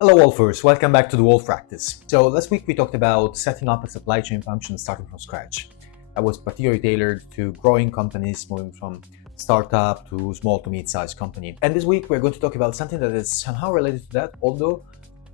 Hello Wolfers, welcome back to the Wolf Practice. So last week we talked about setting up a supply chain function starting from scratch. That was particularly tailored to growing companies moving from startup to small to mid-sized company. And this week we're going to talk about something that is somehow related to that, although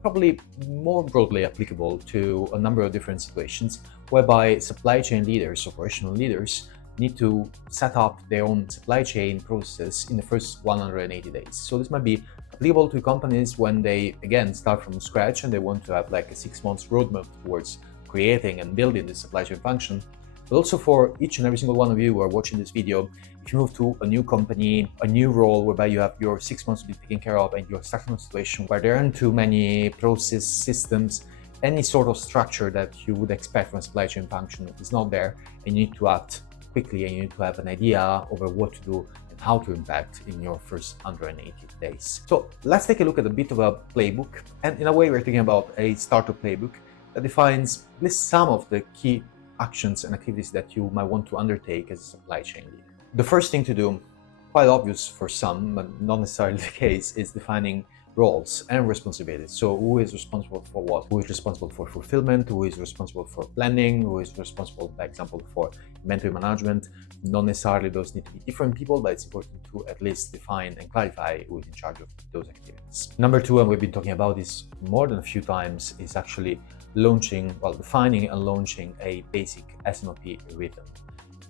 probably more broadly applicable to a number of different situations whereby supply chain leaders, operational leaders, need to set up their own supply chain processes in the first 180 days. So this might be applicable to companies when they again start from scratch and they want to have like a 6 months roadmap towards creating and building this supply chain function. But also for each and every single one of you who are watching this video, if you move to a new company, a new role whereby you have your 6 months to be taken care of and you're stuck in a situation where there aren't too many process systems, any sort of structure that you would expect from a supply chain function is not there, and you need to act quickly and you need to have an idea over what to do and how to impact in your first 180 days. So let's take a look at a bit of a playbook. And in a way, we're talking about a startup playbook that defines at least some of the key actions and activities that you might want to undertake as a supply chain leader. The first thing to do, quite obvious for some, but not necessarily the case, is defining roles and responsibilities. So who is responsible for what? Who is responsible for fulfillment? Who is responsible for planning? Who is responsible, by example, for inventory management? Not necessarily those need to be different people, but it's important to at least define and clarify who is in charge of those activities. Number two, and we've been talking about this more than a few times, is actually defining and launching a basic S&OP rhythm.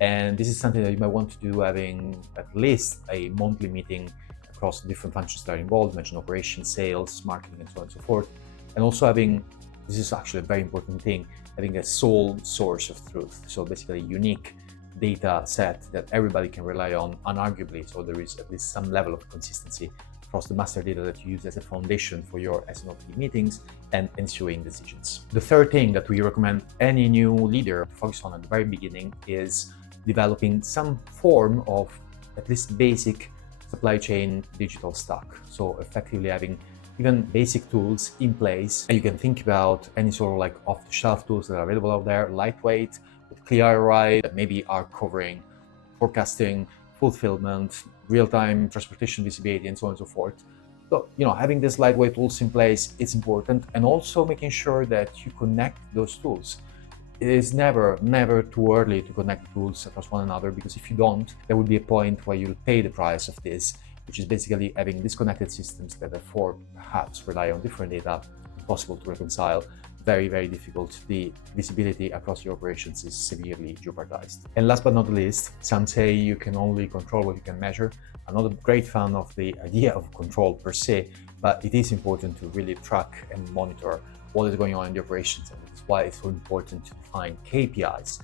And this is something that you might want to do having at least a monthly meeting across the different functions that are involved, mention operations, sales, marketing, and so on and so forth. And also having, this is actually a very important thing, having a sole source of truth. So basically a unique data set that everybody can rely on unarguably. So there is at least some level of consistency across the master data that you use as a foundation for your S&OP meetings and ensuing decisions. The third thing that we recommend any new leader to focus on at the very beginning is developing some form of at least basic supply chain digital stack. So effectively having even basic tools in place. And you can think about any sort of like off-the-shelf tools that are available out there, lightweight, with clear ROI, that maybe are covering forecasting, fulfillment, real-time transportation visibility, and so on and so forth. So, having these lightweight tools in place, it's important. And also making sure that you connect those tools. It is never too early to connect tools across one another, because if you don't, there will be a point where you'll pay the price of this, which is basically having disconnected systems that therefore perhaps rely on different data, impossible to reconcile, very difficult. The visibility across your operations is severely jeopardized. And last but not least, some say you can only control what you can measure. I'm not a great fan of the idea of control per se, but it is important to really track and monitor what is going on in the operations, and this is why it's so important to define KPIs.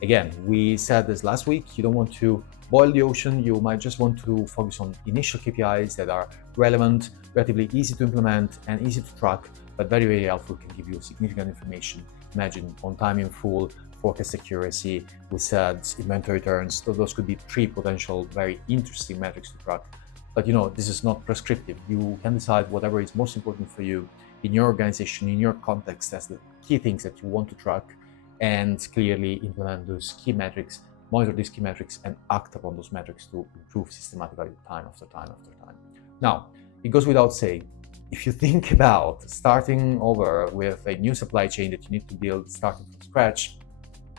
Again, we said this last week, you don't want to boil the ocean, you might just want to focus on initial KPIs that are relevant, relatively easy to implement and easy to track, but very helpful, can give you significant information. Imagine on time in full, forecast accuracy, we said inventory turns, so those could be three potential very interesting metrics to track. But this is not prescriptive. You can decide whatever is most important for you in your organization, in your context, as the key things that you want to track, and clearly implement those key metrics, monitor these key metrics, and act upon those metrics to improve systematically time after time after time. Now, it goes without saying, if you think about starting over with a new supply chain that you need to build starting from scratch,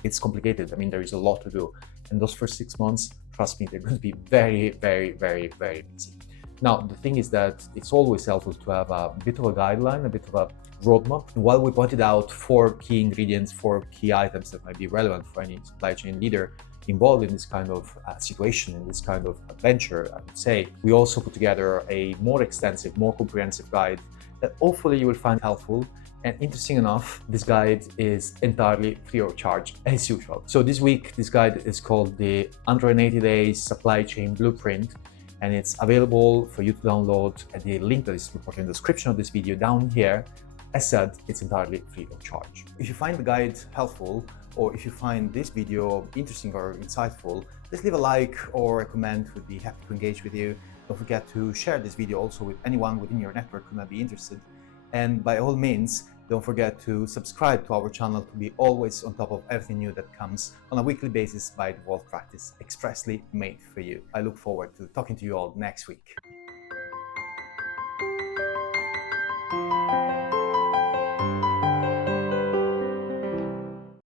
it's complicated. I mean, there is a lot to do. And those first 6 months, trust me, they're going to be very busy. Now, the thing is that it's always helpful to have a bit of a guideline, a bit of a roadmap. While we pointed out 4 key ingredients, 4 key items that might be relevant for any supply chain leader involved in this kind of situation, in this kind of adventure, I would say, we also put together a more extensive, more comprehensive guide that hopefully you will find helpful. And interesting enough, this guide is entirely free of charge, as usual. So this week, this guide is called the 180 Days Supply Chain Blueprint, and it's available for you to download at the link that is reported in the description of this video down here. As said, it's entirely free of charge. If you find the guide helpful, or if you find this video interesting or insightful, please leave a like or a comment. We'd be happy to engage with you. Don't forget to share this video also with anyone within your network who might be interested. And by all means, don't forget to subscribe to our channel to be always on top of everything new that comes on a weekly basis by the Wolf Practice, expressly made for you. I look forward to talking to you all next week.